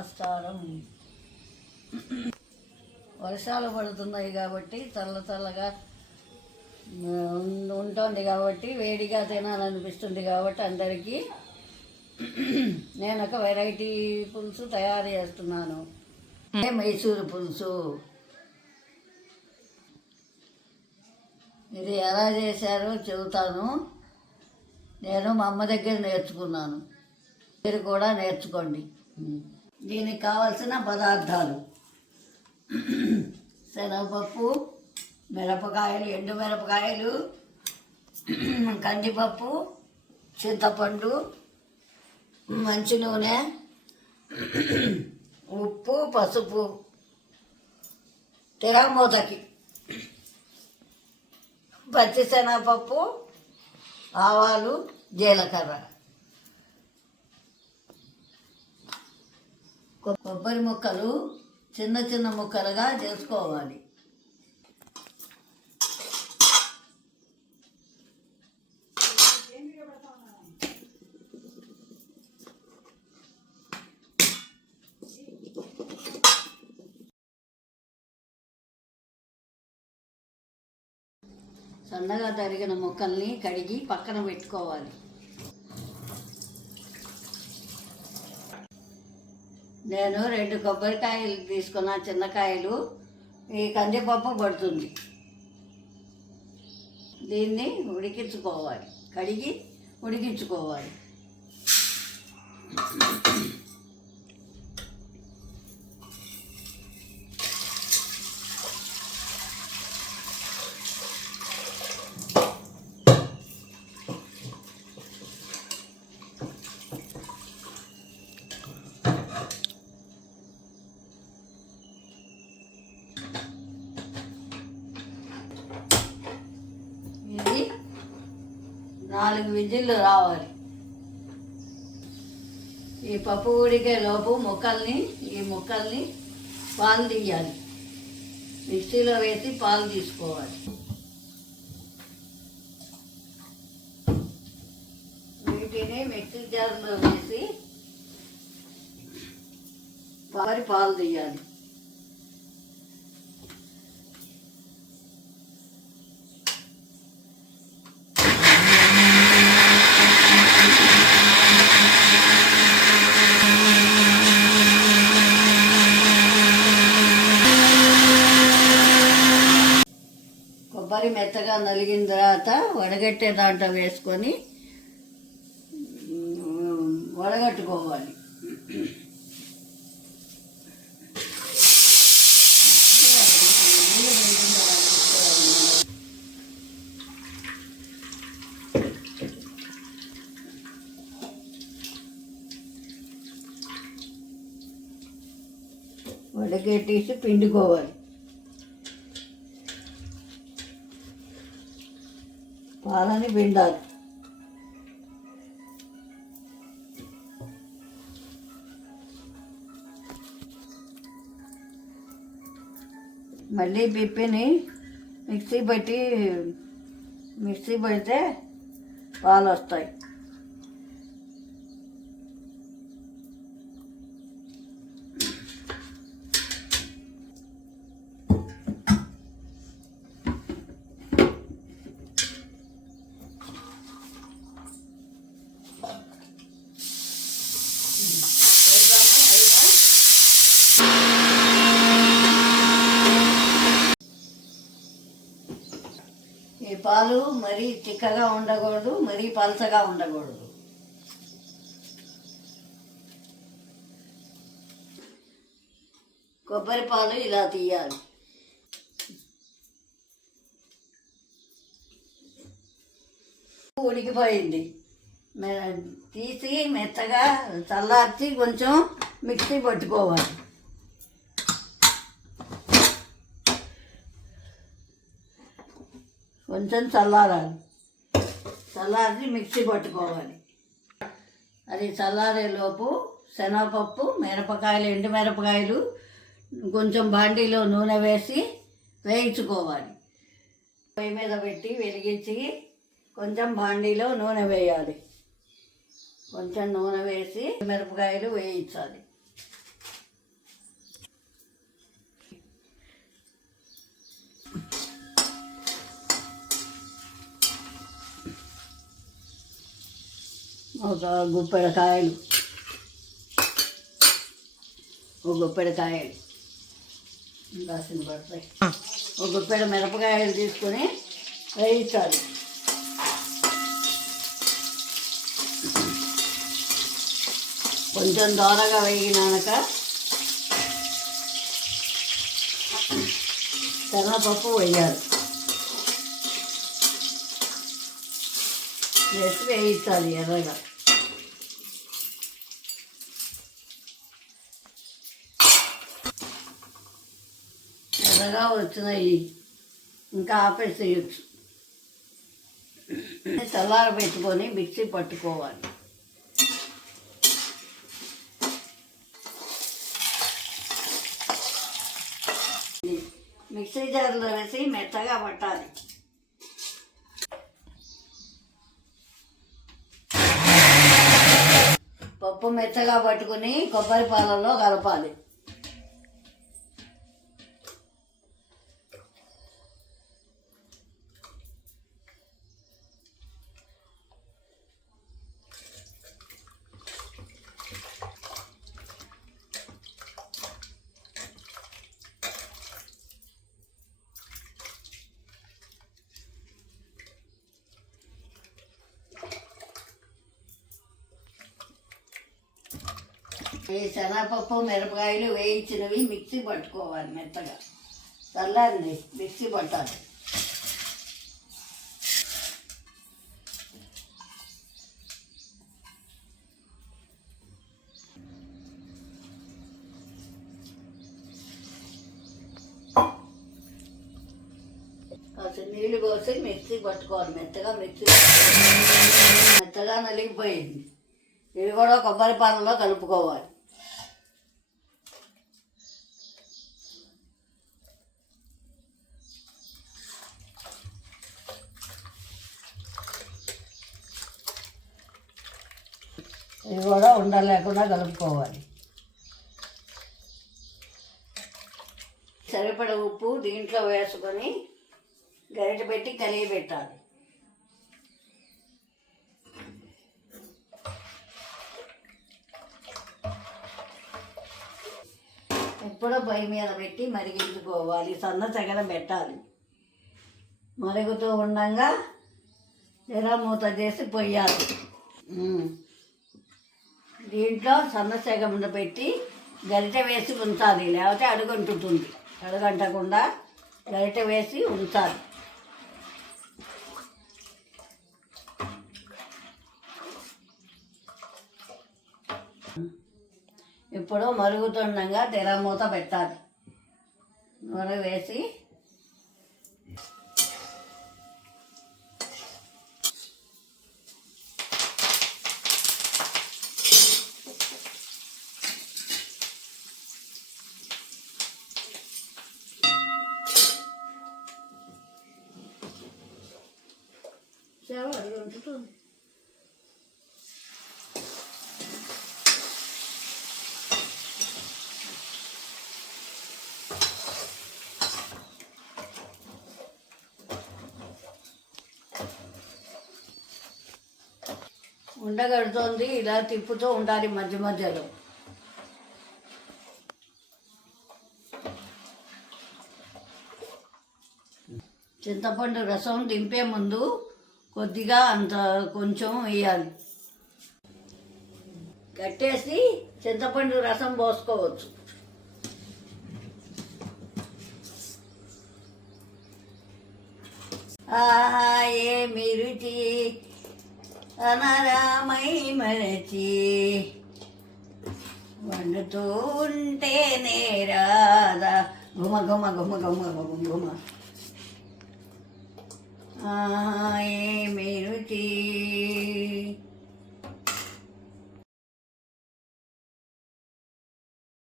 నమస్కారం. వర్షాలు పడుతున్నాయి కాబట్టి చల్ల చల్లగా ఉంటుంది కాబట్టి వేడిగా తినాలనిపిస్తుంది కాబట్టి అందరికీ నేను ఒక వెరైటీ పులుసు తయారు చేస్తున్నాను. మైసూరు పులుసు. ఇది ఎలా చేశారో చెబుతాను. నేను మా అమ్మ దగ్గర నేర్చుకున్నాను. మీరు కూడా నేర్చుకోండి. దీనికి కావలసిన పదార్థాలు. శనగపప్పు మిరపకాయలు ఎండు మిరపకాయలు కందిపప్పు చింతపండు మంచి నూనె ఉప్పు పసుపు తిరగమూతకి పచ్చిశనగపప్పు ఆవాలు జీలకర్ర. కొబ్బరి ముక్కలు చిన్న చిన్న ముక్కలుగా చేసుకోవాలి. సన్నగా తరిగిన ముక్కల్ని కడిగి పక్కన పెట్టుకోవాలి. నేను రెండు కొబ్బరికాయలు తీసుకున్న చిన్నకాయలు ఈ కందిపప్పు పడుతుంది. దీన్ని ఉడికించుకోవాలి. కడిగి ఉడికించుకోవాలి ఇది నాలుగు విజిల్లు రావాలి. ఈ పప్పు ఉడికే లోపు ముక్కల్ని ఈ ముక్కల్ని పాలు తీయాలి. మిక్సీలో వేసి పాలు తీసుకోవాలి. వీటిని మిక్సీ జార్లో వేసి వారి పాలు తీయాలి కొబ్బరి మెత్తగా నలిగిన తర్వాత వడగట్టే దాంట్లో వేసుకొని వడగట్టుకోవాలి. వడగట్టేసి పిండుకోవాలి. పాలని పిండాలి. మళ్ళీ పిప్పిని మిక్సీ పట్టి మిక్సీ పడితే పాలు వస్తాయి ఈ పాలు మరీ చిక్కగా ఉండకూడదు మరీ పలసగా ఉండకూడదు. కొబ్బరి పాలు ఇలా తీయాలి. ఉడికిపోయింది. మె- తీసి మెత్తగా చల్లార్చి కొంచెం మిక్సీ పట్టుకోవాలి. కొంచెం చల్లారాలి. చల్లారి మిక్సీ పట్టుకోవాలి. అది చల్లారేలోపు శనగపప్పు మిరపకాయలు ఎండు మిరపకాయలు కొంచెం బాండీలో నూనె వేసి వేయించుకోవాలి. పొయ్యి మీద పెట్టి వెలిగించి కొంచెం బాండీలో నూనె వేయాలి. కొంచెం నూనె వేసి మిరపకాయలు వేయించాలి. ఒక గుప్పెడ కాయలు ఒక గుప్పెడ కాయలు రాసిన పడతాయి ఒక గుప్పెడ మిరపకాయలు తీసుకొని వేయించాలి కొంచెం దోరగా వేగినాక శనగపప్పు వేయాలి. వేసి వేయించాలి ఎర్రగా. త్వరగా వచ్చినాయి. ఇంకా ఆపేసేయచ్చు. చల్లార పెట్టుకొని మిక్సీ పట్టుకోవాలి. మిక్సీ జార్లో వేసి మెత్తగా పట్టాలి. పప్పు మెత్తగా పట్టుకుని కొబ్బరి పాలల్లో కలపాలి. ఈ శనగపప్పు మిరపకాయలు వేయించినవి మిక్సీ పట్టుకోవాలి మెత్తగా. చల్లారింది మిక్సీ పట్టాలి. కాస్త నీళ్ళు పోసి మిక్సీ పట్టుకోవాలి. మెత్తగా మిక్సీ మెత్తగా నలిగిపోయింది. ఇది కూడా కొబ్బరి పాలలో కలుపుకోవాలి. ఇది కూడా ఉండలేకుండా కలుపుకోవాలి. సరిపడ ఉప్పు దీంట్లో వేసుకొని గరిట పెట్టి కలిగి పెట్టాలి. ఎప్పుడో పొయ్యి మీద పెట్టి మరిగించుకోవాలి. సన్న చెగల పెట్టాలి. మరుగుతూ ఉండగా జర మూత చేసి పొయ్యాలి. దీంట్లో సన్న పెట్టి గరిట వేసి ఉంచాలి. లేకపోతే అడుగంటుతుంది. అడుగంటకుండా గరిటె వేసి ఉంచాలి. ఇప్పుడు మరుగుతుండగా తెర మూత పెట్టాలి. నూనె వేసి అది ఉంటుంది ఉండగడుతోంది ఇలా తిప్పుతూ ఉండాలి మధ్య మధ్యలో. చింతపండు రసం దింపే ముందు కొద్దిగా అంత కొంచెం వేయాలి. కట్టేసి చింతపండు రసం పోసుకోవచ్చు. ఆహా ఏమి రుచి అనరామై మరచి. వండుతూ ఉంటే నేరాదా ఘుమ ఘుమ ఘుమ ఘుమ ఘుమ ఘుమ. ఆహా ఏమి రుచి